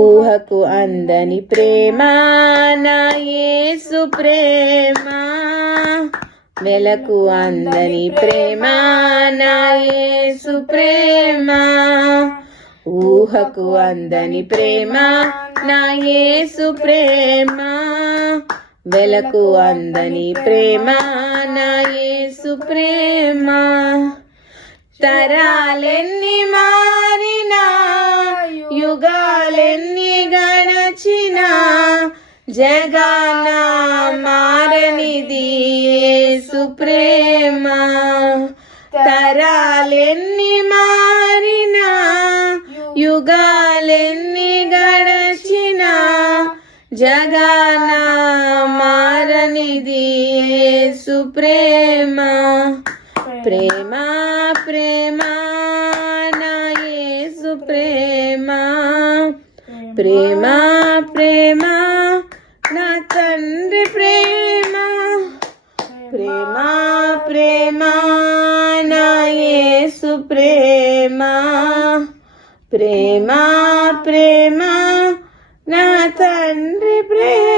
ఊహకు అందని ప్రేమ నా యేసు ప్రేమ, వెలకు అందని ప్రేమ నా యేసు ప్రేమ. ఊహకు అందని ప్రేమ నా యేసు ప్రేమ, వెలకు అందని ప్రేమ నా యేసు ప్రేమ. తరాలెన్ని మారినా, యుగాలెన్ని గడచినా, జగాన మారనిది యేసు ప్రేమ. తరాలెన్ని మారినా, యుగాలెన్ని గడచినా, జగాన మారనిది యేసు ప్రేమ. ప్రేమ ప్రేమ నా యేసు ప్రేమ, ప్రేమ ప్రేమ నా తండ్రి ప్రేమ, ప్రేమ ప్రేమ నా యేసు ప్రేమ, ప్రేమ ప్రేమ నా తండ్రి ప్రేమ.